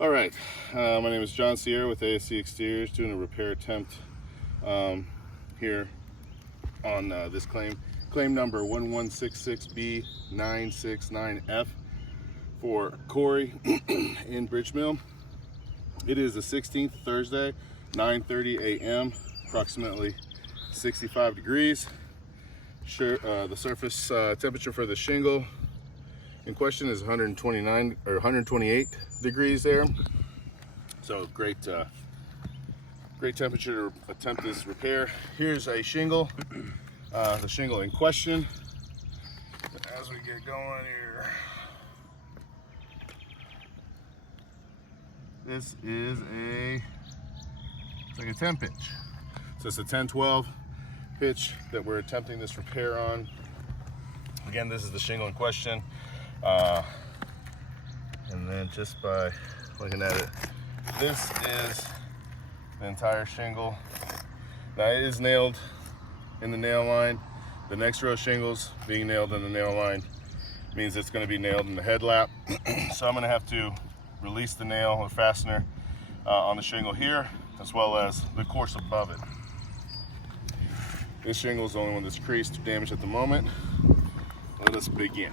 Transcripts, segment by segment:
All right, my name is John Sierra with ASC Exteriors, doing a repair attempt here on this claim number 1166B969F for Corey in Bridge Mill. It is the 16th, Thursday, 9:30 a.m., approximately 65 degrees. The surface temperature for the shingle in question is 129 or 128 degrees there. So great temperature to attempt this repair. Here's a shingle, the shingle in question. As we get going here, this is it's like a 10 pitch. So it's a 10-12 pitch that we're attempting this repair on. Again, this is the shingle in question. And then just by looking at it, this is the entire shingle. Now it is nailed in the nail line. The next row of shingles being nailed in the nail line means it's going to be nailed in the head lap. So I'm going to have to release the nail or fastener on the shingle here, as well as the course above it. This shingle is the only one that's creased or damaged at the moment. Let us begin.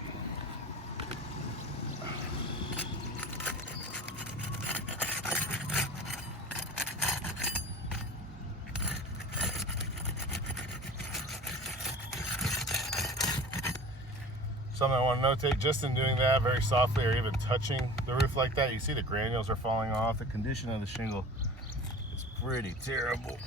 Something I want to notate, just in doing that very softly or even touching the roof like that, you see the granules are falling off. The condition of the shingle is pretty terrible.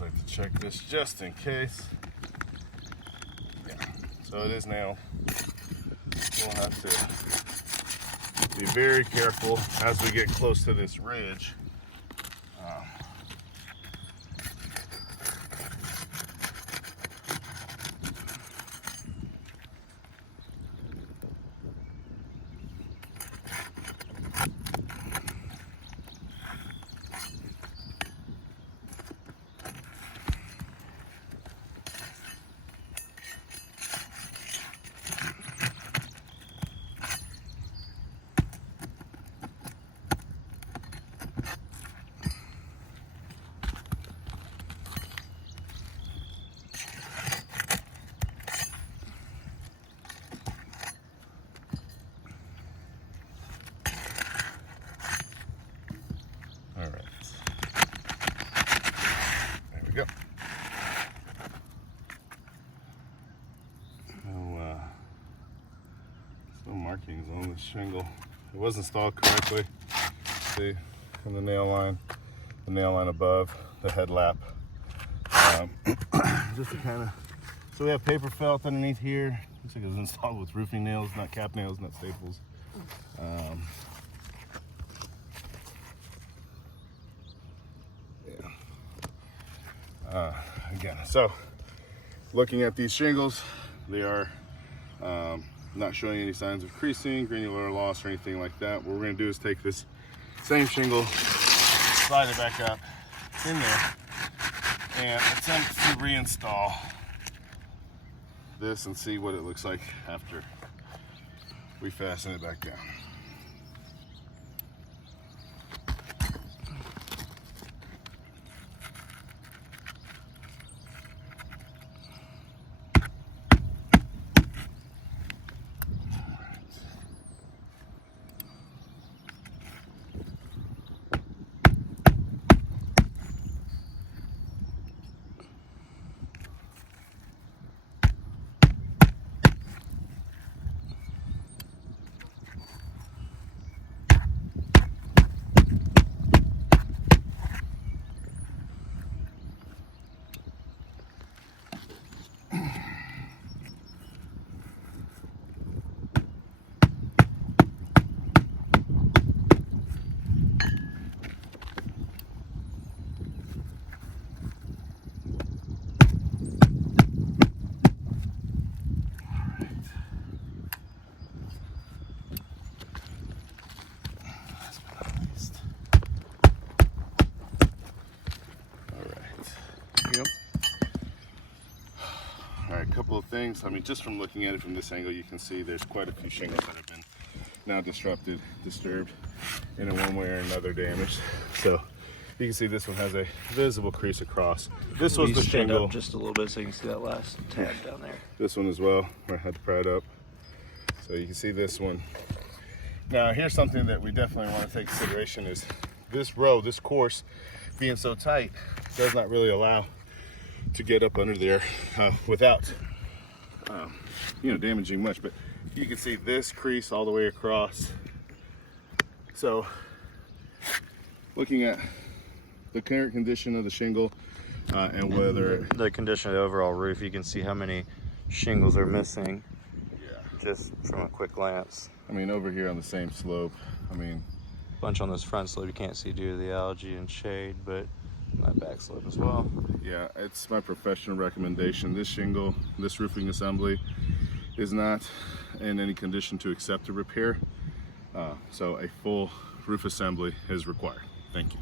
Like to check this just in case. Yeah, so it is nailed. We'll have to be very careful as we get close to this ridge. All right, there we go. No markings on this shingle. It was installed correctly. See, from the nail line above the head lap. Just to kind of, so we have paper felt underneath here. Looks like it was installed with roofing nails, not cap nails, not staples. Again, so looking at these shingles, they are not showing any signs of creasing, granular loss, or anything like that. What we're going to do is take this same shingle, slide it back up in there, and attempt to reinstall this and see what it looks like after we fasten it back down. things. I mean, just from looking at it from this angle, you can see there's quite a few shingles that have been now disrupted, disturbed, and in one way or another damaged. So you can see this one has a visible crease across. This was the shingle. Up just a little bit so you can see that last tab down there. This one as well, where I had to pry it up. So you can see this one. Now here's something that we definitely want to take consideration is this row, this course being so tight does not really allow to get up under there without you know, damaging much. But you can see this crease all the way across. So looking at the current condition of the shingle and whether the condition of the overall roof, you can see how many shingles are missing. Yeah, just from a quick glance. I mean, over here on the same slope, I mean, bunch on this front slope you can't see due to the algae and shade, but my back slope as well. Yeah, it's my professional recommendation. This shingle, this roofing assembly is not in any condition to accept a repair. So a full roof assembly is required. Thank you.